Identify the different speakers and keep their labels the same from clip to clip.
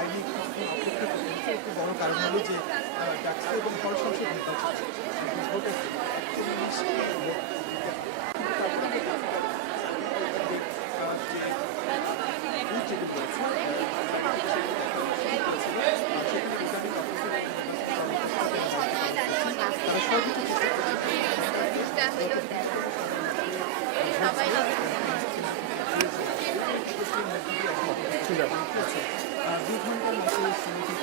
Speaker 1: হচ্ছে একটু বড় কারণ হলো যে ডাকসু এবং হল সংসদ নির্বাচন ভোটের একচল্লিশ তারা সর্বোচ্চ চেষ্টা করছে
Speaker 2: সবাই
Speaker 1: দুই ঘণ্টার মতো মধ্যে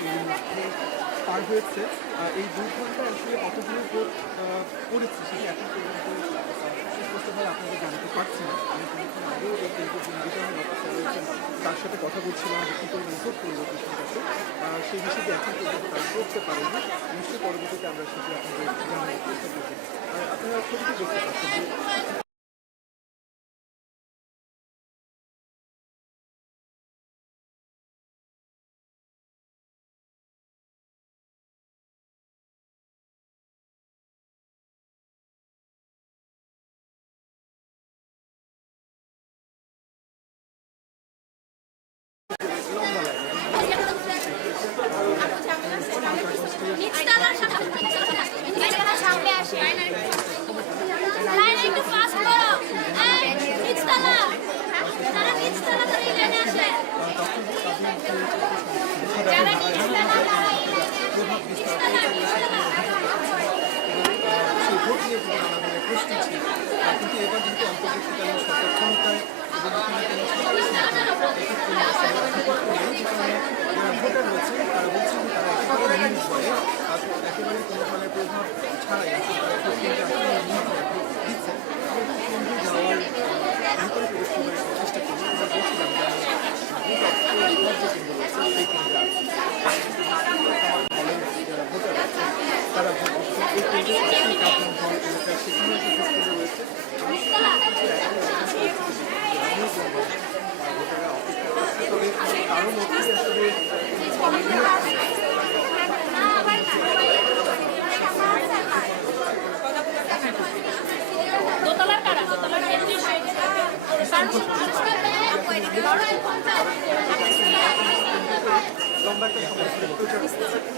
Speaker 1: পার হয়েছে। এই দুই ঘণ্টা আসলে কতগুলো ভোট পড়েছে সেটা এখন পর্যন্ত সুস্পষ্টভাবে আপনাদের জানাতে পারছি না আমি কিছুক্ষণ আগেও এই তার সাথে কথা বলছিলাম কী পরিমাণ ভোট কৃষ্ণ কাছে সেই হিসেবে এখন পর্যন্ত তারা করতে পারেনি। নিশ্চয়ই পরবর্তীতে আমরা সেটি আপনাদের জানানোর চেষ্টা করব। আর আপনারা পাচ্ছেন যে লম্বা লাইন
Speaker 2: সামনে আসে লাইন একটু ফাস্ট করো এই নিচতলা যারা নিচতলা তারা এই লাইনে আসে যারা নিচতলা তারা এই লাইনে নিচতলা নিচতলা
Speaker 1: সেই ভোট নিয়ে কিন্তু নানা ধরনের প্রশ্ন ছিল এবার যেহেতু অন্তর্বর্তীকালীন সরকার ক্ষমতায় যারা ভোটার রয়েছে তারা বলছেন তারা একেবারে নিউজ করে একেবারে কোনো ধরনের প্রভাব ছাড়াই দিচ্ছে যাওয়ার ভিতরে প্রবেশ করার চেষ্টা করছি বলছিলাম যে আমরা ভোট অফ- ভোট যে কেন্দ্র রয়েছে সেই কেন্দ্রে আছি। হলের যারা ভোটার আছে তারা ভোট এই কেন্দ্রে আসেন কাপড় হল এলাকা সেখানে একটা ভোট কেন্দ্র রয়েছে তবে তারও মধ্যে আসলে
Speaker 2: দোতলার কারা? দোতলার কেন্দ্রীয়
Speaker 1: লম্বা একটা সময়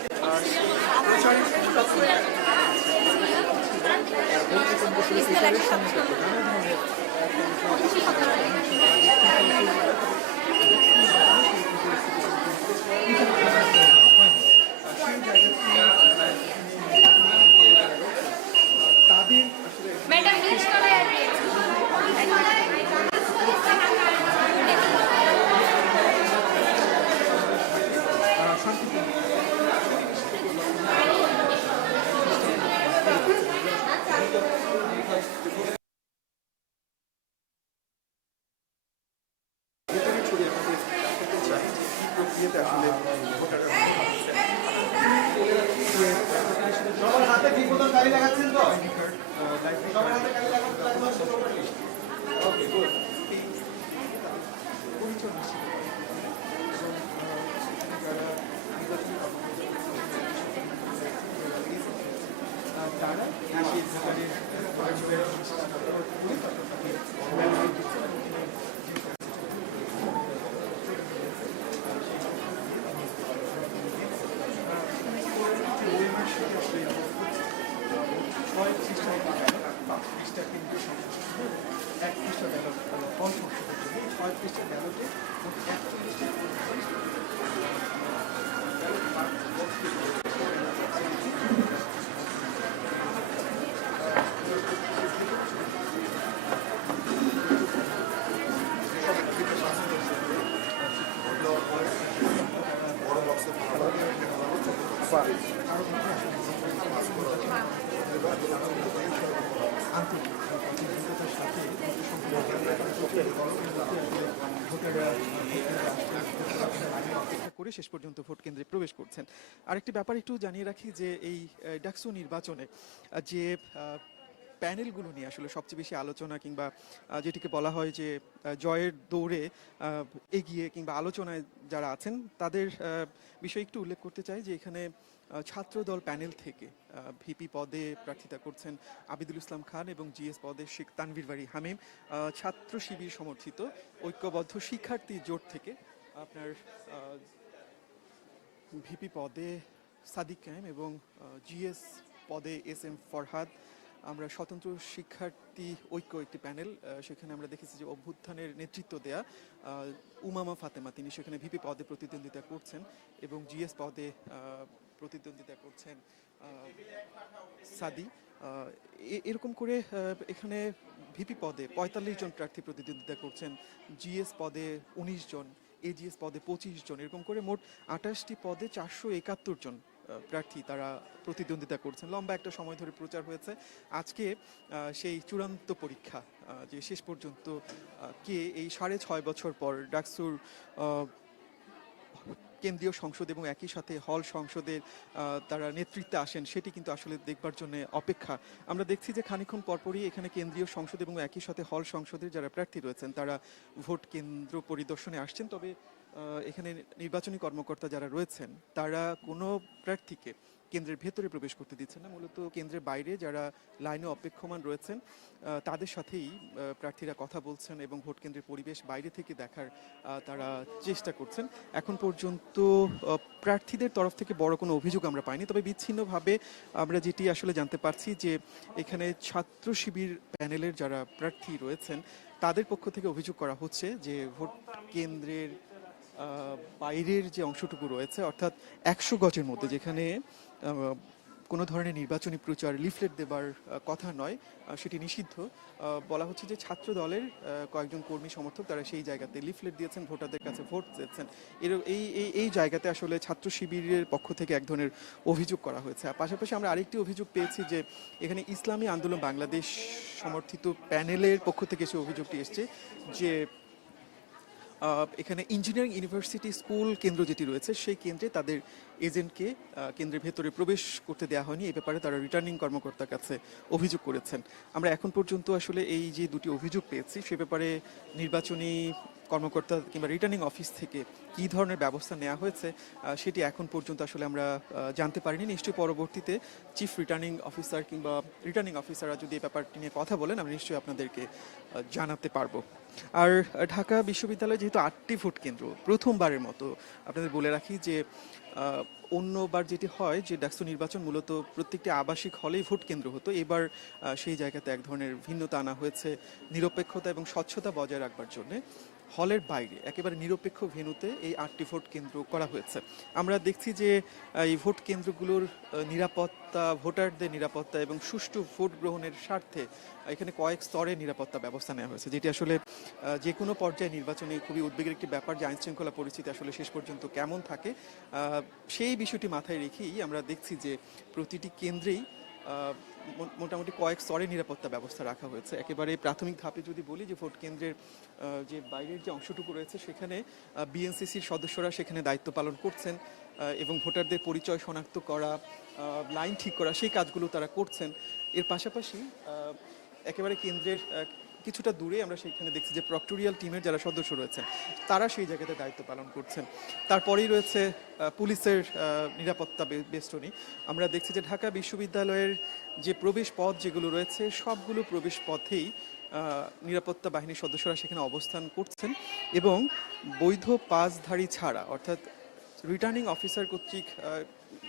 Speaker 1: পর্যন্ত ভোট কেন্দ্রে প্রবেশ করছেন। আরেকটি ব্যাপার একটু জানিয়ে রাখি যে এই ডাকসু নির্বাচনে যে প্যানেলগুলো নিয়ে আসলে সবচেয়ে বেশি আলোচনা কিংবা যেটিকে বলা হয় যে জয়ের দৌড়ে এগিয়ে কিংবা আলোচনায় যারা আছেন, তাদের বিষয়ে একটু উল্লেখ করতে চাই যে এখানে ছাত্রদল প্যানেল থেকে ভিপি পদে প্রার্থিতা করছেন আবিদুল ইসলাম খান এবং জিএস পদে শেখ তানভীর বাড়ি হামিম। ছাত্র শিবির সমর্থিত ঐক্যবদ্ধ শিক্ষার্থী জোট থেকে আপনার ভিপি পদে সাদিক কায়েম এবং জিএস পদে এস এম ফরহাদ। আমরা স্বতন্ত্র শিক্ষার্থী ঐক্য একটি প্যানেল সেখানে আমরা দেখেছি যে অভ্যুত্থানের নেতৃত্ব দেয়া উমামা ফাতেমা। তিনি সেখানে ভিপি পদে প্রতিদ্বন্দ্বিতা করছেন এবং জিএস পদে প্রতিদ্বন্দ্বিতা করছেন সাদি। এরকম করে এখানে ভিপি পদে পঁয়তাল্লিশ জন প্রার্থী প্রতিদ্বন্দ্বিতা করছেন, জিএস পদে উনিশ জন। এজিএস পদে পঁচিশ জন, এরকম করে মোট আঠাশটি পদে চারশো একাত্তর জন প্রার্থী তারা প্রতিদ্বন্দ্বিতা করছেন। লম্বা একটা সময় ধরে প্রচার হয়েছে। আজকে সেই চূড়ান্ত পরীক্ষা যে শেষ পর্যন্ত কে এই সাড়ে ছয় বছর পর ডাকসুর কেন্দ্রীয় সংসদ এবং একই সাথে হল সংসদের তারা নেতৃত্বে আসেন, সেটি কিন্তু আসলে দেখবার জন্য অপেক্ষা। আমরা দেখছি যে খানিক্ষণ পরপরই এখানে কেন্দ্রীয় সংসদ এবং একই সাথে হল সংসদের যারা প্রার্থী রয়েছেন, তারা ভোট কেন্দ্র পরিদর্শনে আসছেন। তবে এখানে নির্বাচনী কর্মকর্তা যারা রয়েছেন, তারা কোনো প্রার্থীকে কেন্দ্রের ভেতরে প্রবেশ করতে দিচ্ছেন না। মূলত কেন্দ্রের বাইরে যারা লাইনে অপেক্ষমান রয়েছেন তাদের সাথেই প্রার্থীরা কথা বলছেন এবং ভোট কেন্দ্রের পরিবেশ বাইরে থেকে দেখার তারা চেষ্টা করছেন। এখন পর্যন্ত প্রার্থীদের তরফ থেকে বড় কোনো অভিযোগ আমরা পাইনি। তবে বিচ্ছিন্নভাবে আমরা যেটি আসলে জানতে পারছি যে, এখানে ছাত্র শিবির প্যানেলের যারা প্রার্থী রয়েছেন, তাদের পক্ষ থেকে অভিযোগ করা হচ্ছে যে, ভোট কেন্দ্রের বাইরের যে অংশটুকু রয়েছে, অর্থাৎ একশো গজের মধ্যে, যেখানে কোনো ধরনের নির্বাচনী প্রচার, লিফলেট দেবার কথা নয় সেটি নিষিদ্ধ। বলা হচ্ছে যে ছাত্র দলের কয়েকজন কর্মী সমর্থক তারা সেই জায়গাতে লিফলেট দিয়েছেন, ভোটারদের কাছে ভোট দিয়েছেন এর, এই এই এই জায়গাতে আসলে ছাত্র শিবিরের পক্ষ থেকে এক ধরনের অভিযোগ করা হয়েছে। আর পাশাপাশি আমরা আরেকটি অভিযোগ পেয়েছি যে এখানে ইসলামী আন্দোলন বাংলাদেশ সমর্থিত প্যানেলের পক্ষ থেকে সে অভিযোগটি এসছে যে এখানে ইঞ্জিনিয়ারিং ইউনিভার্সিটি স্কুল কেন্দ্র যেটি রয়েছে, সেই কেন্দ্রে তাদের এজেন্টকে কেন্দ্রের ভেতরে প্রবেশ করতে দেওয়া হয়নি। এ ব্যাপারে তারা রিটার্নিং কর্মকর্তার কাছে অভিযোগ করেছেন। আমরা এখন পর্যন্ত আসলে এই যে দুটি অভিযোগ পেয়েছি, সে ব্যাপারে নির্বাচনী কর্মকর্তা কিংবা রিটার্নিং অফিস থেকে কী ধরনের ব্যবস্থা নেওয়া হয়েছে সেটি এখন পর্যন্ত আসলে আমরা জানতে পারিনি। নিশ্চয়ই পরবর্তীতে চিফ রিটার্নিং অফিসার কিংবা রিটার্নিং অফিসাররা যদি এই ব্যাপারটি নিয়ে কথা বলেন, আমি নিশ্চয়ই আপনাদেরকে জানাতে পারব। আর ঢাকা বিশ্ববিদ্যালয়ে যেহেতু আটটি ভোট কেন্দ্র, প্রথমবারের মতো আপনাদের বলে রাখি যে অন্যবার যেটি হয় যে ডাকসু নির্বাচন মূলত প্রত্যেকটি আবাসিক হলেই ভোট কেন্দ্র হতো, এবার সেই জায়গাতে এক ধরনের ভিন্নতা আনা হয়েছে নিরপেক্ষতা এবং স্বচ্ছতা বজায় রাখবার জন্য। হলের বাইরে, একেবারে নিরপেক্ষ ভেন্যুতে এই আটটি ভোট কেন্দ্র করা হয়েছে। আমরা দেখছি যে এই ভোট কেন্দ্রগুলোর নিরাপত্তা, ভোটারদের নিরাপত্তা এবং সুষ্ঠু ভোট গ্রহণের স্বার্থে এখানে কয়েক স্তরে নিরাপত্তা ব্যবস্থা নেওয়া হয়েছে, যেটি আসলে যে কোনো পর্যায়ে নির্বাচনে খুবই উদ্বেগের একটি ব্যাপার, যে আইনশৃঙ্খলা পরিস্থিতি আসলে শেষ পর্যন্ত কেমন থাকে। সেই বিষয়টি মাথায় রেখেই আমরা দেখছি যে, প্রতিটি কেন্দ্রেই মোটামুটি কয়েক স্তরে নিরাপত্তা ব্যবস্থা রাখা হয়েছে। একেবারে প্রাথমিক ধাপে যদি বলি যে ভোট কেন্দ্রের যে বাইরের যে অংশটুকু রয়েছে, সেখানে বিএনসিসির সদস্যরা সেখানে দায়িত্ব পালন করছেন এবং ভোটারদের পরিচয় শনাক্ত করা লাইন ঠিক করা, সেই কাজগুলো তারা করছেন। এর পাশাপাশি একেবারে কেন্দ্রের কিছুটা দূরে আমরা সেখানে দেখছি যে প্রক্টোরিয়াল টিমের যারা সদস্য রয়েছেন, তারা সেই জায়গাতে দায়িত্ব পালন করছেন। তারপরেই রয়েছে পুলিশের নিরাপত্তা বেষ্টনী। আমরা দেখছি যে ঢাকা বিশ্ববিদ্যালয়ের যে প্রবেশ পথ যেগুলো রয়েছে, সবগুলো প্রবেশ পথেই নিরাপত্তা বাহিনীর সদস্যরা সেখানে অবস্থান করছেন এবং বৈধ পাসধারী ছাড়া, অর্থাৎ রিটার্নিং অফিসার কর্তৃক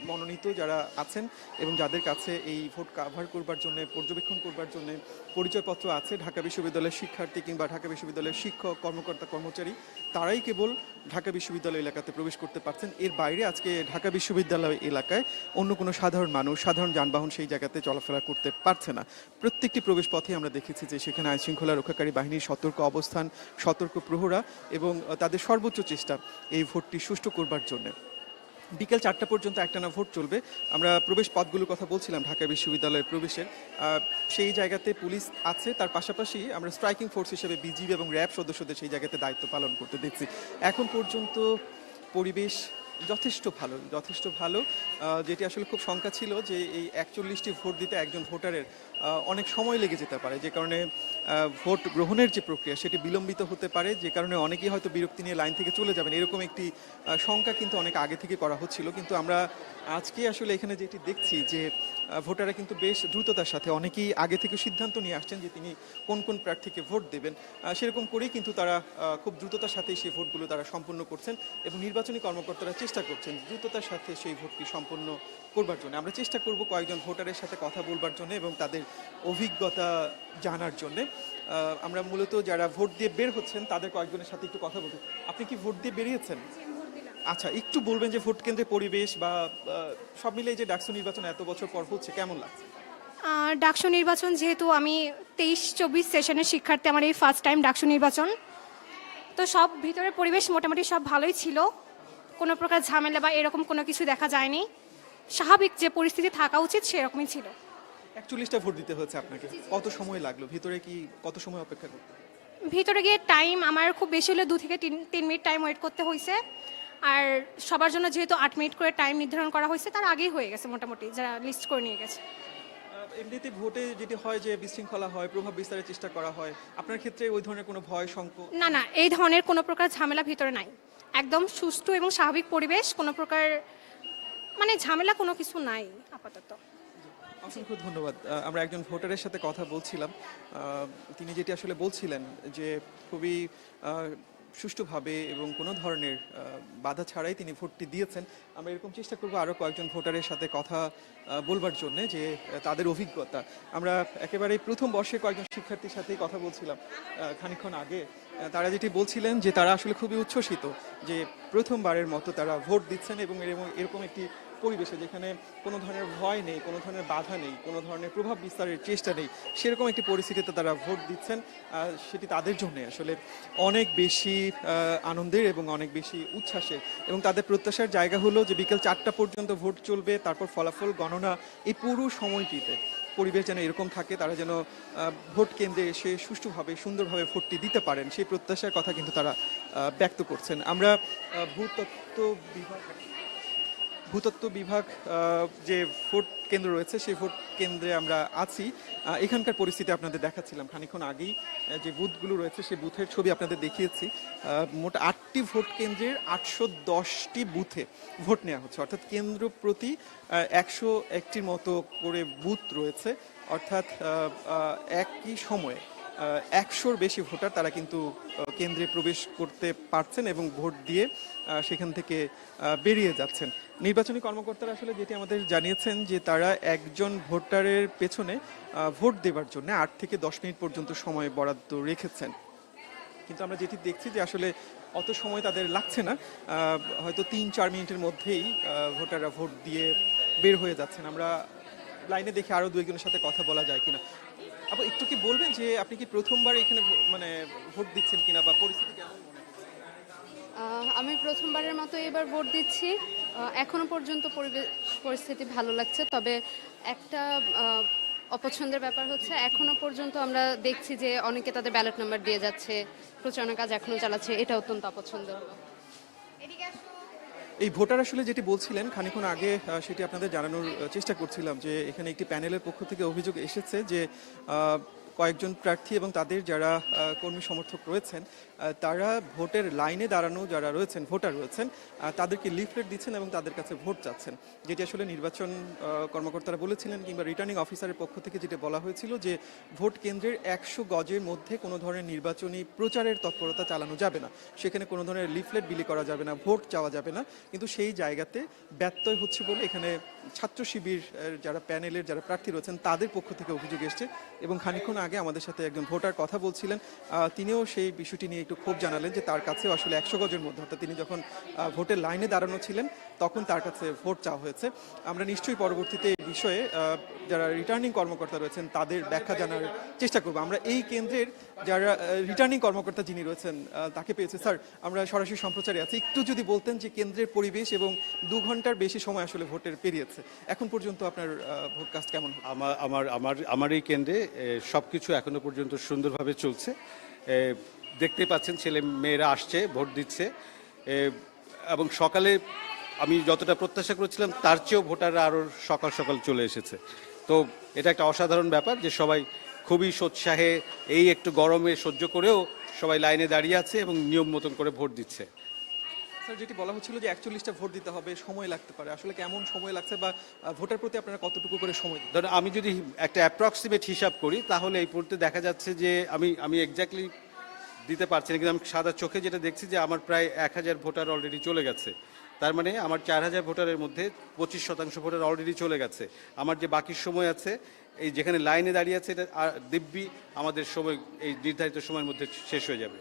Speaker 1: মনোনীত যারা আছেন এবং যাদের কাছে এই ভোট কাভার করবার জন্য, পর্যবেক্ষণ করবার জন্য পরিচয়পত্র আছে, ঢাকা বিশ্ববিদ্যালয়ের শিক্ষার্থী কিংবা ঢাকা বিশ্ববিদ্যালয়ের শিক্ষক, কর্মকর্তা, কর্মচারী, তারাই কেবল ঢাকা বিশ্ববিদ্যালয় এলাকাতে প্রবেশ করতে পারছেন। এর বাইরে আজকে ঢাকা বিশ্ববিদ্যালয় এলাকায় অন্য কোনো সাধারণ মানুষ, সাধারণ যানবাহন সেই জায়গাতে চলাফেরা করতে পারছে না। প্রত্যেকটি প্রবেশ পথে আমরা দেখেছি যে সেখানে আইন শৃঙ্খলা রক্ষাকারী বাহিনীর সতর্ক অবস্থান, সতর্ক প্রহরা এবং তাদের সর্বোচ্চ চেষ্টা এই ভোটটি সুষ্ঠু করবার জন্য। বিকেল চারটা পর্যন্ত একটানা ভোট চলবে। আমরা প্রবেশ পথগুলোর কথা বলছিলাম ঢাকা বিশ্ববিদ্যালয়ের প্রবেশের। সেই জায়গাতে পুলিশ আছে, তার পাশাপাশি আমরা স্ট্রাইকিং ফোর্স হিসেবে বিজিবি এবং র্যাব সদস্যদের সেই জায়গাতে দায়িত্ব পালন করতে দেখছি। এখন পর্যন্ত পরিবেশ যথেষ্ট ভালো যথেষ্ট ভালো। যেটি আসলে খুব শঙ্কা ছিল যে এই একচল্লিশটি ভোট দিতে একজন ভোটারের অনেক সময় লেগে যেতে পারে, যে কারণে ভোট গ্রহণের যে প্রক্রিয়া সেটি বিলম্বিত হতে পারে, যে কারণে অনেকেই হয়তো বিরক্তি নিয়ে লাইন থেকে চলে যাবেন। এরকম একটি শঙ্কা কিন্তু অনেক আগে থেকে করা হচ্ছিল। কিন্তু আমরা আজকে আসলে এখানে যেটি দেখছি যে ভোটাররা কিন্তু বেশ দ্রুততার সাথে অনেকেই আগে থেকে সিদ্ধান্ত নিয়ে আসছেন যে তিনি কোন কোন প্রার্থীকে ভোট দেবেন। সেরকম করেই কিন্তু তারা খুব দ্রুততার সাথেই সেই ভোটগুলো তারা সম্পূর্ণ করছেন এবং নির্বাচনী কর্মকর্তারা চেষ্টা চেষ্টা করছেন দ্রুততার সাথে সেই ভোটটি সম্পন্ন করবার জন্য। আমরা চেষ্টা করব কয়েকজন ভোটারের সাথে কথা বলবার জন্য এবং তাদের অভিজ্ঞতা জানার জন্যে। আমরা মূলত যারা ভোট দিয়ে বের হচ্ছেন তাদের কয়েকজনের সাথে একটু কথা বলতে। আপনি কি ভোট দিয়ে বেরিয়েছেন? আচ্ছা একটু বলবেন যে ভোট কেন্দ্রের পরিবেশ বা সব মিলে যে ডাকসু নির্বাচন এত বছর পর হচ্ছে কেমন লাগছে?
Speaker 3: ডাকসু নির্বাচন যেহেতু আমি তেইশ চব্বিশ সেশনের শিক্ষার্থী আমার এই ফার্স্ট টাইম ডাকসু নির্বাচন। তো সব ভিতরের পরিবেশ মোটামুটি সব ভালোই ছিল। কোনো প্রকার ঝামেলা বা এরকম কোনো কিছু দেখা যায়নি। স্বাভাবিক যে পরিস্থিতি থাকা উচিত সেরকমই ছিল।
Speaker 1: একচল্লিশটা ভোট দিতে হয়েছে আপনাকে। কত সময় লাগল? ভিতরে কি কত সময় অপেক্ষা করতে?
Speaker 3: ভিতরে গিয়ে টাইম আমার খুব বেশি হলে দু থেকে তিন তিন মিনিট টাইম ওয়েট করতে হয়েছে আর সবার জন্য যেহেতু আট মিনিট করে টাইম নির্ধারণ করা হয়েছে তার আগেই হয়ে গেছে মোটামুটি যারা লিস্ট করে নিয়ে গেছে।
Speaker 1: এমনিতে ভোটে যেটি হয় যে বিশৃঙ্খলা হয় প্রভাব বিস্তারের চেষ্টা করা হয় আপনার ক্ষেত্রে ওই ধরনের কোনো ভয় সংকোচ
Speaker 3: না না এই ধরনের কোনো প্রকার ঝামেলা ভিতরে নাই। একদম সুষ্ঠু এবং স্বাভাবিক পরিবেশ কোনো প্রকার মানে ঝামেলা কোনো কিছু নাই আপাতত।
Speaker 1: অসংখ্য ধন্যবাদ। আমরা একজন ভোটারের সাথে কথা বলছিলাম। তিনি যেটি আসলে বলছিলেন যে খুবই সুষ্ঠুভাবে এবং কোনো ধরনের বাধা ছাড়াই তিনি ভোটটি দিয়েছেন। আমরা এরকম চেষ্টা করব আরও কয়েকজন ভোটারের সাথে কথা বলবার জন্য যে তাদের অভিজ্ঞতা। আমরা একেবারে প্রথম বর্ষে কয়েকজন শিক্ষার্থীর সাথেই কথা বলছিলাম আহ, খানিকক্ষণ আগে। তারা যেটি বলছিলেন যে তারা আসলে খুবই উচ্ছ্বসিত যে প্রথমবারের মতো তারা ভোট দিচ্ছেন এবং এরকম একটি পরিবেশে যেখানে কোনো ধরনের ভয় নেই, কোনো ধরনের বাধা নেই, কোনো ধরনের প্রভাব বিস্তারের চেষ্টা নেই, সেরকম একটি পরিস্থিতিতে তারা ভোট দিচ্ছেন সেটি তাদের জন্য আসলে অনেক বেশি আনন্দের এবং অনেক বেশি উচ্ছ্বাসের এবং তাদের প্রত্যাশার জায়গা হলো যে বিকেল চারটা পর্যন্ত ভোট চলবে, তারপর ফলাফল, গণনা এই পুরো সময়টিতে। পরিবেশ যেন এরকম থাকে, তারা যেন ভোট কেন্দ্রে এসে সুষ্ঠুভাবে, সুন্দরভাবে ভোটটি দিতে পারেন, সেই প্রত্যাশার কথা কিন্তু তারা ব্যক্ত করছেন। আমরা ভূতত্ত্ব বিভাগ ভূতত্ত্ব বিভাগ যে ভোট কেন্দ্র রয়েছে, সেই ভোট কেন্দ্রে আমরা আছি। এখানকার পরিস্থিতি আপনাদের দেখাচ্ছিলাম খানিক্ষণ আগেই যে বুথগুলো রয়েছে, সেই বুথের ছবি আপনাদের দেখিয়েছি। মোট আটটি ভোট কেন্দ্রের আটশো দশটি বুথে ভোট নেওয়া হচ্ছে। অর্থাৎ কেন্দ্র প্রতি একশো একটির মতো করে বুথ রয়েছে। অর্থাৎ একই সময়ে একশোর বেশি ভোটার তারা কিন্তু কেন্দ্রে প্রবেশ করতে পারছেন এবং ভোট দিয়ে সেখান থেকে বেরিয়ে যাচ্ছেন। নির্বাচনী কর্মকর্তারা আসলে যেটি আমাদের জানিয়েছেন যে তারা একজন ভোটারের পেছনে ভোট দেবার জন্য আট থেকে দশ মিনিট পর্যন্ত সময় বরাদ্দ রেখেছেন। কিন্তু আমরা যেটি দেখছি যে আসলে অত সময় তাদের লাগছে না হয়তো তিন চার মিনিটের মধ্যেই ভোটাররা ভোট দিয়ে বের হয়ে যাচ্ছেন। আমরা লাইনে দেখে আরও দু একজনের সাথে কথা বলা যায় কিনা। আপু, একটু কি বলবেন যে আপনি কি প্রথমবার এখানে মানে ভোট দিচ্ছেন কিনা বা পরিস্থিতি কেমন
Speaker 4: আমি প্রথমবারের মতো এবার ভোট দিচ্ছি। আহ, এখনও পর্যন্ত পরিবেশ পরিস্থিতি ভালো লাগছে তবে একটা অপছন্দের ব্যাপার হচ্ছে এখনও পর্যন্ত আমরা দেখছি যে অনেকে তাদের ব্যালট নাম্বার দিয়ে যাচ্ছে প্রচারণা কাজ এখনও চালাচ্ছে এটা অত্যন্ত অপছন্দ।
Speaker 1: এই ভোটার আসলে যেটি বলছিলেন খানিক্ষণ আগে সেটি আপনাদের জানানোর চেষ্টা করছিলাম যে এখানে একটি প্যানেলের পক্ষ থেকে অভিযোগ এসেছে যে কয়েকজন প্রার্থী এবং তাদের যারা কর্মী সমর্থক রয়েছেন তারা ভোটের লাইনে দাঁড়ানো যারা রয়েছেন, ভোটার রয়েছেন তাদেরকে লিফলেট দিচ্ছেন এবং তাদের কাছে ভোট চাচ্ছেন। যেটি আসলে নির্বাচন কর্মকর্তারা বলেছিলেন কিংবা রিটার্নিং অফিসারের পক্ষ থেকে যেটা বলা হয়েছিল যে, ভোট কেন্দ্রের একশো গজের মধ্যে কোনো ধরনের নির্বাচনী প্রচারের তৎপরতা চালানো যাবে না। সেখানে কোনো ধরনের লিফলেট বিলি করা যাবে না, ভোট চাওয়া যাবে না। কিন্তু সেই জায়গাতে ব্যত্যয় হচ্ছে বলে এখানে ছাত্র শিবির যারা প্যানেলের যারা প্রার্থী রয়েছেন, তাদের পক্ষ থেকে অভিযোগ এসছে এবং খানিক্ষণ আগে আমাদের সাথে একজন ভোটার কথা বলছিলেন। তিনিও সেই বিষয়টি নিয়ে একটু ক্ষোভ জানালেন যে তার কাছে আসলে একশো গজের মধ্যে। অর্থাৎ তিনি যখন ভোটের লাইনে দাঁড়ানো ছিলেন তখন তার কাছে ভোট চাওয়া হয়েছে। আমরা নিশ্চয়ই পরবর্তীতে এই বিষয়ে যারা রিটার্নিং কর্মকর্তা রয়েছেন, তাদের ব্যাখ্যা জানার চেষ্টা করব। আমরা এই কেন্দ্রের যারা রিটার্নিং কর্মকর্তা যিনি রয়েছেন তাকে পেয়েছি। স্যার, আমরা সরাসরি সম্প্রচারে আছি। একটু যদি বলতেন যে কেন্দ্রের পরিবেশ এবং দু ঘণ্টার বেশি সময় আসলে ভোটের পেরিয়েছে এখন পর্যন্ত আপনার ভোট কাস্ট কেমন
Speaker 5: আমার আমার আমার আমার এই কেন্দ্রে সব কিছু এখনও পর্যন্ত সুন্দরভাবে চলছে। দেখতে পাচ্ছেন ছেলে মেয়েরা আসছে, ভোট দিচ্ছে। এবং সকালে আমি যতটা প্রত্যাশা করেছিলাম তার চেয়েও ভোটাররা আরও সকাল সকাল চলে এসেছে। তো এটা একটা অসাধারণ ব্যাপার যে সবাই খুবই সোৎসাহে এই একটু গরমে সহ্য করেও সবাই লাইনে দাঁড়িয়ে আছে এবং নিয়ম মতন করে ভোট দিচ্ছে।
Speaker 1: স্যার যেটি বলা হচ্ছিল যে একচল্লিশটা ভোট দিতে হবে সময় লাগতে পারে। আসলে কেমন সময় লাগছে বা ভোটার প্রতি আপনারা কতটুকু করে সময়
Speaker 5: ধরো আমি যদি একটা অ্যাপ্রক্সিমেট হিসাব করি তাহলে এই মুহূর্তে দেখা যাচ্ছে যে আমি আমি এক্স্যাক্টলি দিতে পারছি না কিন্তু আমি সাদা চোখে যেটা দেখছি যে আমার প্রায় এক হাজার ভোটার অলরেডি চলে গেছে। তার মানে আমার চার হাজার ভোটারের মধ্যে পঁচিশ শতাংশ ভোটার অলরেডি চলে গেছে। আমার যে বাকি সময় আছে এই যেখানে লাইনে দাঁড়িয়ে আছে এটা দিব্যি আমাদের সময় এই নির্ধারিত সময়ের মধ্যে শেষ হয়ে যাবে।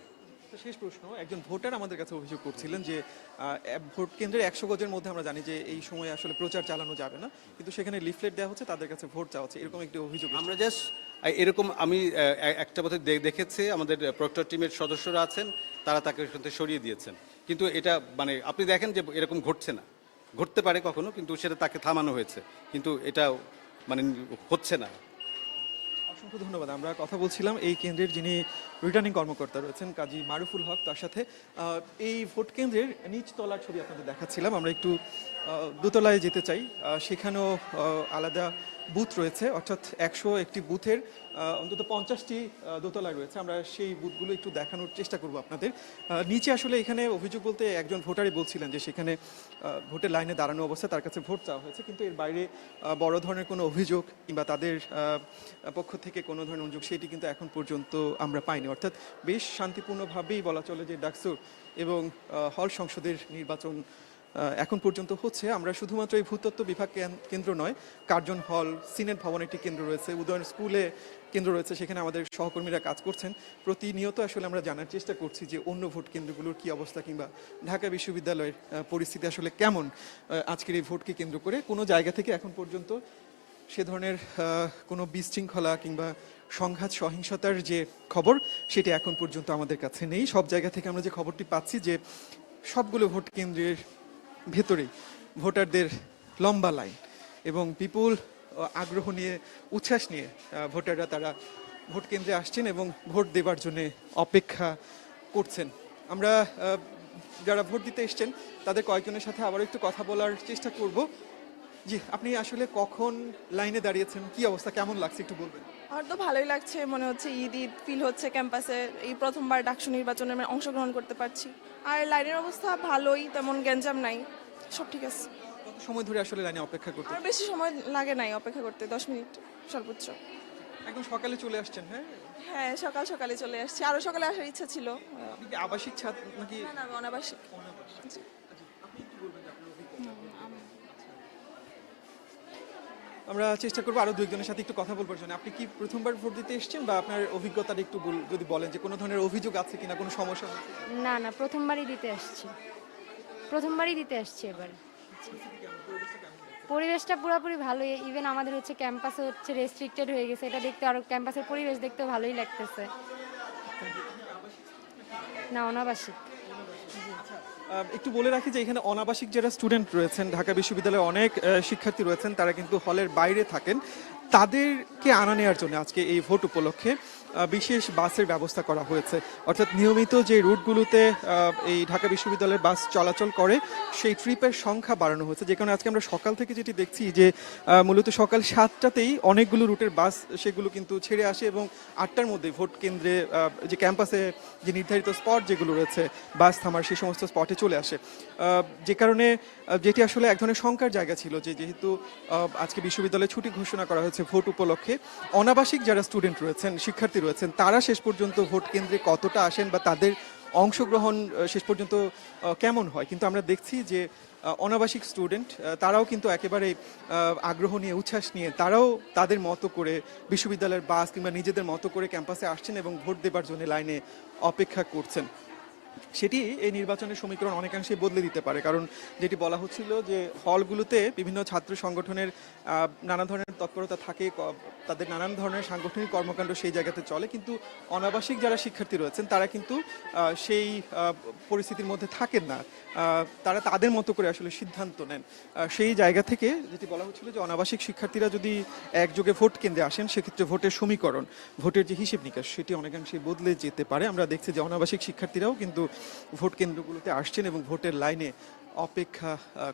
Speaker 1: শেষ প্রশ্ন একজন ভোটার আমাদের কাছে অভিযোগ করছিলেন যে ভোট কেন্দ্রের একশো গজের মধ্যে আমরা জানি যে এই সময় আসলে প্রচার চালানো যাবে না কিন্তু সেখানে লিফলেট দেওয়া হচ্ছে তাদের কাছে ভোট চাওয়া হচ্ছে এরকম একটি অভিযোগ
Speaker 5: আমরা জাস্ট এরকম আমি একটা পথে দেখেছি আমাদের প্রক্টর টিমের সদস্যরা আছেন তারা তাকে সরিয়ে দিয়েছেন। কিন্তু এটা মানে আপনি দেখেন যে এরকম ঘটছে না। ঘটতে পারে কখনো, কিন্তু সেটা তাকে থামানো হয়েছে। কিন্তু এটা মানে হচ্ছে না।
Speaker 1: অসংখ্য ধন্যবাদ। আমরা কথা বলছিলাম এই কেন্দ্রের যিনি রিটার্নিং কর্মকর্তা রয়েছেন কাজী মারুফুল হক, তার সাথে। এই ভোট কেন্দ্রের নিচ তলার ছবি আপনাদের দেখাচ্ছিলাম। আমরা একটু দোতলায় যেতে চাই। সেখানেও আলাদা বুথ রয়েছে, অর্থাৎ একশো একটি বুথের অন্তত পঞ্চাশটি দোতলা রয়েছে। আমরা সেই বুথগুলো একটু দেখানোর চেষ্টা করব আপনাদের। নিচে আসলে এখানে অভিযোগ বলতে একজন ভোটারই বলছিলেন যে সেখানে ভোটের লাইনে দাঁড়ানো অবস্থায় তার কাছে ভোট চাওয়া হয়েছে। কিন্তু এর বাইরে বড় ধরনের কোনো অভিযোগ কিংবা তাদের পক্ষ থেকে কোনো ধরনের অভিযোগ, সেটি কিন্তু এখন পর্যন্ত আমরা পাইনি। অর্থাৎ বেশ শান্তিপূর্ণভাবেই বলা চলে যে ডাকসুর এবং হল সংসদের নির্বাচন এখন পর্যন্ত হচ্ছে, আমরা শুধুমাত্র এই ভূতত্ত্ব বিভাগ কেন্দ্র নয়, কার্জন হল, সিনেট ভবন একটি কেন্দ্র রয়েছে, উদয়ন স্কুলে কেন্দ্র রয়েছে, সেখানে আমাদের সহকর্মীরা কাজ করছেন। প্রতিনিয়ত আসলে আমরা জানার চেষ্টা করছি যে অন্য ভোট কেন্দ্রগুলোর কি অবস্থা কিংবা ঢাকা বিশ্ববিদ্যালয়ের পরিস্থিতি আসলে কেমন। আজকের এই ভোটকে কেন্দ্র করে কোনো জায়গা থেকে এখন পর্যন্ত সে ধরনের কোনো বিশৃঙ্খলা কিংবা সংঘাত, সহিংসতার যে খবর, সেটি এখন পর্যন্ত আমাদের কাছে নেই। সব জায়গা থেকে আমরা যে খবরটি পাচ্ছি যে সবগুলো ভোট কেন্দ্রের ভেতরেই, ভোটারদের লম্বা লাইন এবং বিপুল আগ্রহ নিয়ে, উচ্ছ্বাস নিয়ে ভোটাররা তারা ভোট কেন্দ্রে আসছেন এবং ভোট দেবার জন্য অপেক্ষা করছেন। আমরা যারা ভোট দিতে এসছেন, তাদের কয়েকজনের সাথে আবার একটু কথা বলার চেষ্টা করব। জি, আপনি আসলে কখন লাইনে দাঁড়িয়েছেন? কি অবস্থা? কেমন লাগছে? একটু বলবেন।
Speaker 6: আমার তো ভালোই লাগছে মনে হচ্ছে ঈদ ঈদ ফিল হচ্ছে ক্যাম্পাসে এই প্রথমবার ডাকসু নির্বাচনে আমি অংশগ্রহণ করতে পারছি। আর লাইনের অবস্থা ভালোই তেমন গ্যাঞ্জাম নাই। সব ঠিক আছে।
Speaker 1: সময় ধরে আসলে লাইনে অপেক্ষা করতে
Speaker 6: আর বেশি সময় লাগে নাই অপেক্ষা করতে দশ মিনিট সর্বোচ্চ।
Speaker 1: একদম সকালে চলে আসছেন হ্যাঁ?
Speaker 6: হ্যাঁ সকাল সকালে চলে আসছি। আরও সকালে আসার ইচ্ছা ছিল।
Speaker 1: আবাসিক ছাত্র নাকি?
Speaker 6: না না আমি অনাবাসিক।
Speaker 1: আমরা চেষ্টা করব আরও দুইজনের সাথে একটু কথা বলবার জন্য। আপনি কি প্রথমবার ভোট দিতে এসেছেন বা আপনার অভিজ্ঞতাটা একটু যদি বলেন যে কোনো ধরনের অভিযোগ আছে কিনা, কোনো সমস্যা
Speaker 7: না না, প্রথমবারই দিতে আসছি। প্রথমবারই দিতে আসছি এবার। পরিবেশটা পুরোপুরি ভালোই ইভেন আমাদের হচ্ছে ক্যাম্পাসে হচ্ছে রেস্ট্রিক্টেড হয়ে গেছে। এটা দেখতে আরও ক্যাম্পাসের পরিবেশ দেখতেও ভালোই লাগতেছে। না, অনাবাসিক।
Speaker 1: একটু বলে রাখি যে এখানে অনাবাসিক যারা স্টুডেন্ট রয়েছেন, ঢাকা বিশ্ববিদ্যালয়ে অনেক শিক্ষার্থী রয়েছেন, তারা কিন্তু হলের বাইরে থাকেন। তাদেরকে আনা নেওয়ার জন্য আজকে এই ভোট উপলক্ষে বিশেষ বাসের ব্যবস্থা করা হয়েছে। অর্থাৎ নিয়মিত যে রুটগুলোতে এই ঢাকা বিশ্ববিদ্যালয়ের বাস চলাচল করে, সেই ট্রিপের সংখ্যা বাড়ানো হয়েছে। যে কারণে আজকে আমরা সকাল থেকে যেটি দেখছি যে মূলত সকাল সাতটাতেই অনেকগুলো রুটের বাস সেগুলো কিন্তু ছেড়ে আসে এবং আটটার মধ্যে ভোট কেন্দ্রে যে ক্যাম্পাসে যে নির্ধারিত স্পট যেগুলো রয়েছে, বাস থামার সেই সমস্ত স্পটে চলে আসে। যে কারণে যেটি আসলে এক ধরনের শঙ্কার জায়গা ছিল যে, যেহেতু আজকে বিশ্ববিদ্যালয়ে ছুটি ঘোষণা করা হয়েছে ভোট উপলক্ষে। অনাবাসিক যারা স্টুডেন্ট রয়েছেন, শিক্ষার্থী রয়েছেন, তারা শেষ পর্যন্ত ভোট কেন্দ্রে কতটা আসেন বা তাদের অংশগ্রহণ শেষ পর্যন্ত কেমন হয়? কিন্তু আমরা দেখছি যে অনাবাসিক স্টুডেন্ট তারাও কিন্তু একেবারে আগ্রহ নিয়ে, উচ্ছ্বাস নিয়ে তারাও তাদের মতো করে বিশ্ববিদ্যালয়ের বাস কিংবা নিজেদের মতো করে ক্যাম্পাসে আসছেন এবং ভোট দেবার জন্য লাইনে অপেক্ষা করছেন। সেটি এই নির্বাচনের সমীকরণ অনেকাংশে বদলে দিতে পারে। কারণ যেটি বলা হচ্ছিল যে হলগুলোতে বিভিন্ন ছাত্র সংগঠনের নানা ধরনের তৎপরতা থাকে তাদের নানান ধরনের সাংগঠনিক কর্মকাণ্ড সেই জায়গাতে চলে। কিন্তু অনাবাসিক যারা শিক্ষার্থী রয়েছেন, তারা কিন্তু সেই পরিস্থিতির মধ্যে থাকেন না। তারা তাদের মতো করে আসলে সিদ্ধান্ত নেন। সেই জায়গা থেকে যেটি বলা হচ্ছিল যে অনাবাসিক শিক্ষার্থীরা যদি একযোগে ভোট কেন্দ্রে আসেন, সেক্ষেত্রে ভোটের সমীকরণ, ভোটের যে হিসেব নিকাশ, সেটি অনেকাংশে বদলে যেতে পারে। আমরা দেখছি যে অনাবাসিক শিক্ষার্থীরাও কিন্তু ভোট কেন্দ্রগুলোতে আসছেন এবং ভোটের লাইনে অপেক্ষা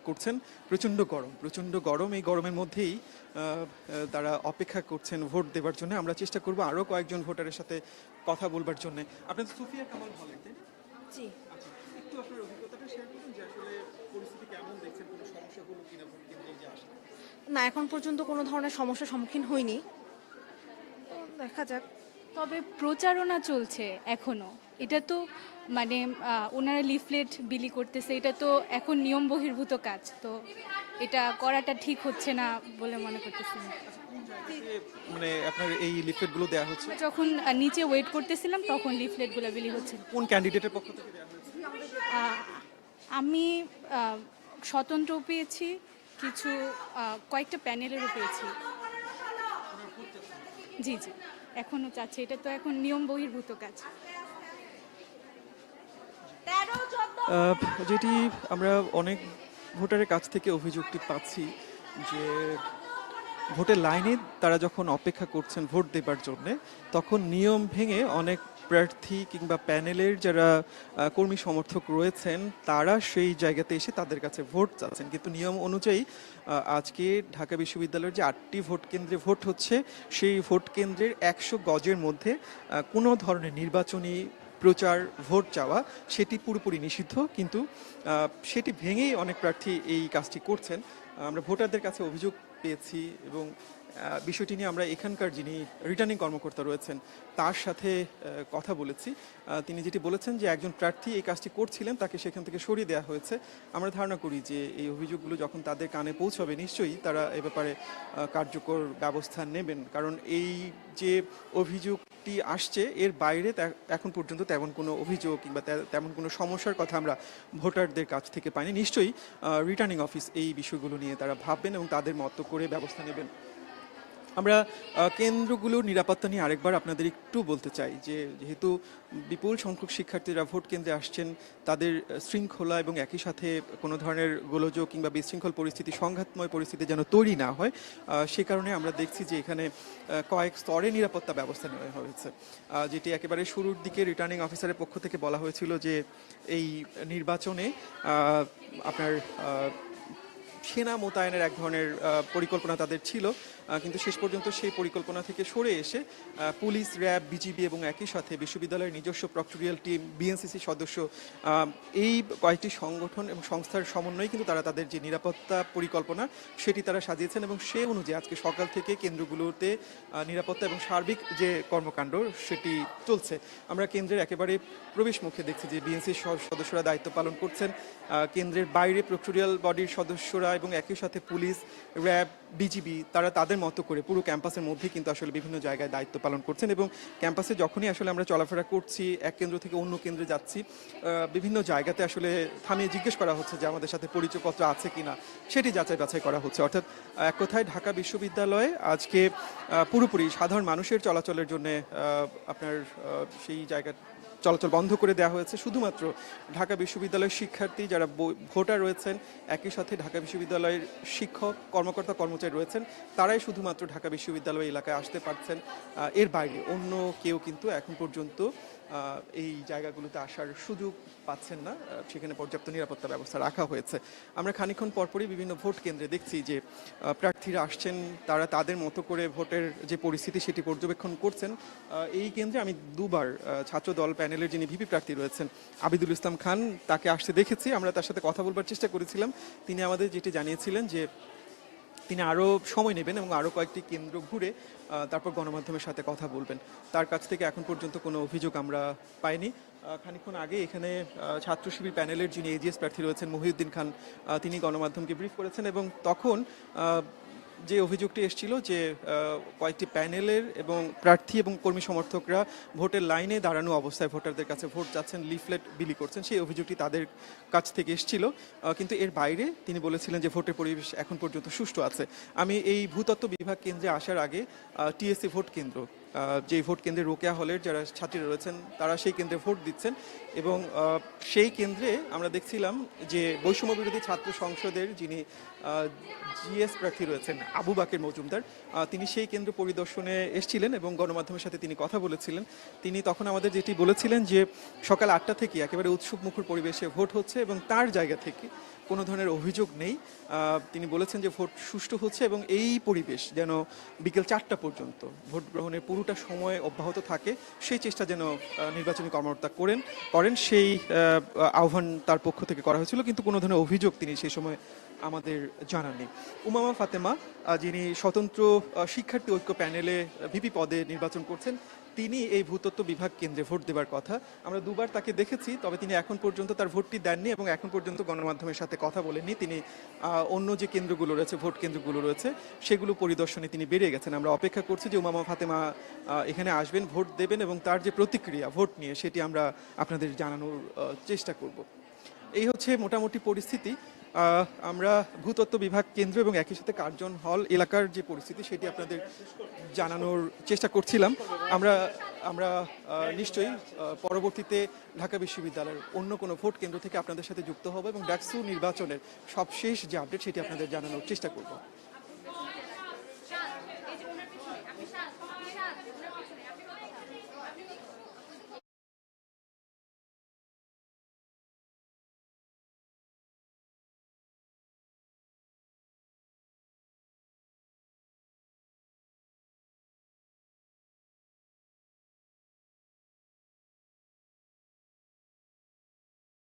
Speaker 1: করছেন। প্রচণ্ড গরম প্রচণ্ড গরম। এই গরমের মধ্যেই তারা অপেক্ষা করছেন ভোট দেবার জন্য। আমরা চেষ্টা করব আরও কয়েকজন ভোটারের সাথে কথা বলবার জন্য। আপনার সুফিয়া কামাল হলেন তাই না?
Speaker 6: জি।
Speaker 1: আচ্ছা একটু আপনার অভিজ্ঞতাটা শেয়ার করুন যে আসলে পরিস্থিতি কেমন দেখছেন? কোনো সমস্যা হলো কিনা ভোট কেন্দ্রে যে আসা?
Speaker 6: না এখন পর্যন্ত কোনো ধরনের সমস্যার সম্মুখীন হইনি। দেখা যাক।
Speaker 8: তবে প্রচারণা চলছে এখনও। এটা তো মানে ওনারা লিফলেট বিলি করতেছে এটা তো এখন নিয়ম বহির্ভূত কাজ তো এটা করাটা ঠিক হচ্ছে না বলে মনে করতেছি।
Speaker 1: মানে আপনার এই লিফলেটগুলো দেওয়া হচ্ছে?
Speaker 8: যখন নিচে ওয়েট করতেছিলাম তখন লিফলেটগুলো বিলি হচ্ছে।
Speaker 1: কোন ক্যান্ডিডেটের পক্ষ থেকে দেওয়া হয়েছে?
Speaker 8: আমি স্বতন্ত্র পেয়েছি কিছু কয়েকটা প্যানেলেরও পেয়েছি। জি জি। এখনও চাচ্ছি এটা তো এখন নিয়ম বহির্ভূত কাজ।
Speaker 1: যেটি আমরা অনেক ভোটারের কাছ থেকে অভিযোগটি পাচ্ছি যে ভোটের লাইনে তারা যখন অপেক্ষা করছেন ভোট দেবার জন্য, তখন নিয়ম ভেঙে অনেক প্রার্থী কিংবা প্যানেলের যারা কর্মী সমর্থক রয়েছেন, তারা সেই জায়গাতে এসে তাদের কাছে ভোট চাচ্ছেন। কিন্তু নিয়ম অনুযায়ী আজকে ঢাকা বিশ্ববিদ্যালয়ের যে আটটি ভোট কেন্দ্রে ভোট হচ্ছে, সেই ভোট কেন্দ্রের একশো গজের মধ্যে কোনো ধরনের নির্বাচনী প্রচার, ভোট চাওয়া, সেটি পুরোপুরি নিষিদ্ধ, কিন্তু সেটি ভেঙেই অনেক প্রার্থী এই কাজটি করছেন। আমরা ভোটারদের কাছে অভিযোগ পেয়েছি এবং বিষয়টি নিয়ে আমরা এখানকার যিনি রিটার্নিং কর্মকর্তা রয়েছেন, তার সাথে কথা বলেছি। তিনি যেটি বলেছেন যে একজন প্রার্থী এই কাজটি করছিলেন, তাকে সেখান থেকে সরিয়ে দেওয়া হয়েছে। আমরা ধারণা করি যে এই অভিযোগগুলো যখন তাদের কানে পৌঁছবে, নিশ্চয়ই তারা এ ব্যাপারে কার্যকর ব্যবস্থা নেবেন। কারণ এই যে অভিযোগটি আসছে, এর বাইরে এখন পর্যন্ত তেমন কোনো অভিযোগ কিংবা তেমন কোনো সমস্যার কথা আমরা ভোটারদের কাছ থেকে পাইনি। নিশ্চয়ই রিটার্নিং অফিস এই বিষয়গুলো নিয়ে তারা ভাববেন এবং তাদের মতো করে ব্যবস্থা নেবেন। আমরা কেন্দ্রগুলোর নিরাপত্তা নিয়ে আরেকবার আপনাদের একটু বলতে চাই যে, যেহেতু বিপুল সংখ্যক শিক্ষার্থীরা ভোট কেন্দ্রে আসছেন, তাদের শৃঙ্খলা এবং একই সাথে কোনো ধরনের গোলযোগ কিংবা বিশৃঙ্খল পরিস্থিতি, সংঘাতময় পরিস্থিতি যেন তৈরি না হয় সে কারণে আমরা দেখছি যে এখানে কয়েক স্তরে নিরাপত্তা ব্যবস্থা নেওয়া হয়েছে। যেটি একেবারে শুরুর দিকে রিটার্নিং অফিসারের পক্ষ থেকে বলা হয়েছিল যে, এই নির্বাচনে আপনার সেনা মোতায়েনের এক ধরনের পরিকল্পনা তাদের ছিল। কিন্তু শেষ পর্যন্ত সেই পরিকল্পনা থেকে সরে এসে পুলিশ, র্যাব, বিজিবি এবং একই সাথে বিশ্ববিদ্যালয়ের নিজস্ব প্রক্টোরিয়াল টিম, বিএনসিসি সদস্য এই কয়েকটি সংগঠন এবং সংস্থার সমন্বয়ে কিন্তু তারা তাদের যে নিরাপত্তা পরিকল্পনা সেটি তারা সাজিয়েছেন এবং সে অনুযায়ী আজকে সকাল থেকে কেন্দ্রগুলোতে নিরাপত্তা এবং সার্বিক যে কর্মকাণ্ড সেটি চলছে। আমরা কেন্দ্রের একেবারে প্রবেশ মুখে দেখছি যে বিএনসির সদস্যরা দায়িত্ব পালন করছেন। কেন্দ্রের বাইরে প্রক্টোরিয়াল বডির সদস্যরা এবং একই সাথে পুলিশ র্যাব, বিজিবি তারা তাদের মতো করে পুরো ক্যাম্পাসের মধ্যে কিন্তু আসলে বিভিন্ন জায়গায় দায়িত্ব পালন করছেন এবং ক্যাম্পাসে যখনই আসলে আমরা চলাফেরা করছি, এক কেন্দ্র থেকে অন্য কেন্দ্রে যাচ্ছি বিভিন্ন জায়গাতে আসলে থামিয়ে জিজ্ঞেস করা হচ্ছে যে আমাদের সাথে পরিচয়পত্র আছে কি না সেটি যাচাই বাছাই করা হচ্ছে। অর্থাৎ এক কথায় ঢাকা বিশ্ববিদ্যালয়ে আজকে পুরোপুরি সাধারণ মানুষের চলাচলের জন্য আপনার সেই জায়গা চলাচল বন্ধ করে দেওয়া হয়েছে। শুধুমাত্র ঢাকা বিশ্ববিদ্যালয়ের শিক্ষার্থী যারা ভোটার রয়েছেন, একই সাথে ঢাকা বিশ্ববিদ্যালয়ের শিক্ষক, কর্মকর্তা, কর্মচারী রয়েছেন, তারাই শুধুমাত্র ঢাকা বিশ্ববিদ্যালয় এলাকায় আসতে পারছেন। এর বাইরে অন্য কেউ কিন্তু এখন পর্যন্ত এই জায়গাগুলোতে আসার সুযোগ পাচ্ছেন না। সেখানে পর্যাপ্ত নিরাপত্তা ব্যবস্থা রাখা হয়েছে। আমরা খানিক্ষণ পরপরই বিভিন্ন ভোট কেন্দ্রে দেখছি যে প্রার্থীরা আসছেন, তারা তাদের মতো করে ভোটের যে পরিস্থিতি সেটি পর্যবেক্ষণ করছেন। এই কেন্দ্রে আমি দুবার ছাত্র দল প্যানেলের যিনি ভিপি প্রার্থী রয়েছেন, আবিদুল ইসলাম খান, তাকে আসতে দেখেছি। আমরা তার সাথে কথা বলবার চেষ্টা করেছিলাম। তিনি আমাদের যেটি জানিয়েছিলেন যে তিনি আরও সময় নেবেন এবং আরও কয়েকটি কেন্দ্র ঘুরে তারপর গণমাধ্যমের সাথে কথা বলবেন। তার কাছ থেকে এখন পর্যন্ত কোনো অভিযোগ আমরা পাইনি। খানিক্ষণ আগে এখানে ছাত্র শিবির প্যানেলের যিনি এজিএস প্রার্থী রয়েছেন, মহিউদ্দিন খান তিনি গণমাধ্যমকে ব্রিফ করেছেন এবং তখন যে অভিযোগটি এসেছিল যে কয়েকটি প্যানেলের এবং প্রার্থী এবং কর্মী সমর্থকরা ভোটের লাইনে দাঁড়ানো অবস্থায় ভোটারদের কাছে ভোট যাচ্ছেন, লিফলেট বিলি করছেন, সেই অভিযোগটি তাদের কাছ থেকে এসেছিল। কিন্তু এর বাইরে তিনি বলেছিলেন যে, ভোটের পরিবেশ এখন পর্যন্ত সুষ্ঠু আছে। আমি এই ভূতত্ত্ব বিভাগ কেন্দ্রে আসার আগে টিএসসি ভোট কেন্দ্র যে ভোট কেন্দ্রে রোকেয়া হলের যারা ছাত্রীরা রয়েছেন, তারা সেই কেন্দ্রে ভোট দিচ্ছেন এবং সেই কেন্দ্রে আমরা দেখছিলাম যে বৈষম্য বিরোধী ছাত্র সংসদের যিনি জিএস প্রার্থী রয়েছেন আবু বাকের মজুমদার তিনি সেই কেন্দ্র পরিদর্শনে এসেছিলেন এবং গণমাধ্যমের সাথে তিনি কথা বলেছিলেন। তিনি তখন আমাদের যেটি বলেছিলেন যে সকাল আটটা থেকে একেবারে উৎসুক মুখর পরিবেশে ভোট হচ্ছে এবং তার জায়গা থেকে কোনো ধরনের অভিযোগ নেই। তিনি বলেছেন যে ভোট সুষ্ঠু হচ্ছে এবং এই পরিবেশ যেন বিকেল চারটা পর্যন্ত ভোট গ্রহণের পুরোটা সময় অব্যাহত থাকে, সেই চেষ্টা যেন নির্বাচনী কর্মকর্তা করেন করেন সেই আহ্বান তার পক্ষ থেকে করা হয়েছিল, কিন্তু কোনো ধরনের অভিযোগ তিনি সেই সময় আমাদের জানাননি। উমামা ফাতেমা যিনি স্বতন্ত্র শিক্ষার্থী ঐক্য প্যানেলে ভিপি পদে নির্বাচন করছেন তিনি এই ভূতত্ত্ব বিভাগ কেন্দ্রে ভোট দেবার কথা। আমরা দুবার তাকে দেখেছি, তবে তিনি এখন পর্যন্ত তার ভোটটি দেননি এবং এখন পর্যন্ত গণমাধ্যমের সাথে কথা বলেননি। তিনি অন্য যে কেন্দ্রগুলো রয়েছে, ভোট কেন্দ্রগুলো রয়েছে, সেগুলো পরিদর্শনে তিনি বেরিয়ে গেছেন। আমরা অপেক্ষা করছি যে উমামা ফাতেমা এখানে আসবেন, ভোট দেবেন এবং তার যে প্রতিক্রিয়া, ভোট নিয়ে, সেটি আমরা আপনাদের জানানোর চেষ্টা করব। এই হচ্ছে মোটামুটি পরিস্থিতি। আমরা ভূতত্ত্ব বিভাগ কেন্দ্র এবং একই সাথে কার্জন হল এলাকার যে পরিস্থিতি, সেটি আপনাদের জানানোর চেষ্টা করছিলাম। আমরা আমরা নিশ্চয়ই পরবর্তীতে ঢাকা বিশ্ববিদ্যালয়ের অন্য কোনো ভোট কেন্দ্র থেকে আপনাদের সাথে যুক্ত হব এবং ডাকসু নির্বাচনের সবশেষ যে আপডেট, সেটি আপনাদের জানানোর চেষ্টা করব।